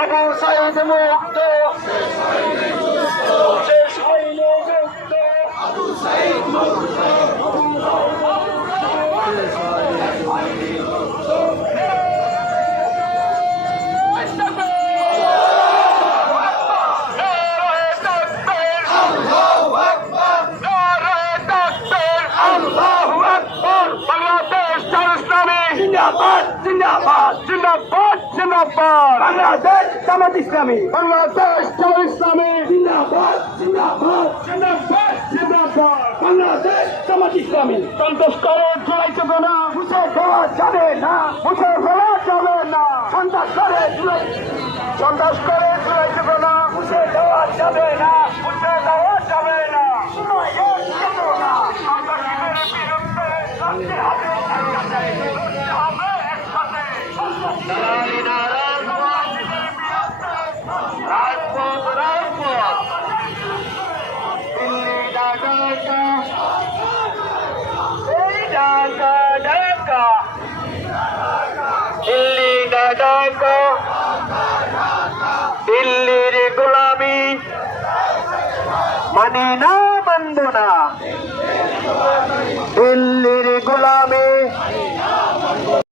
আবু সাইদ মুক্ত, শেষ হইল যুদ্ধ। আবু সাইদ মুক্ত, জিন্দাবাদ জিন্দাবাদ জিন্দাবাদ জিন্দাবাদ বাংলাদেশ জামাত ইসলামী, বাংলাদেশ জামাত ইসলামী জিন্দাবাদ জিন্দাবাদ জিন্দাবাদ জিন্দাবাদ বাংলাদেশ জামাত ইসলামী। সন্তোষ করে জুলাই চেতনা মুছে দেওয়া যাবে না, মুছে ফেলা যাবে না। সন্ত্রাস করে জুলাই চেতনা মুছে দেওয়া যাবে না, মুছে দেওয়া যাবে না। দিল্লির গোলামি মানি না, মানব না। দিল্লির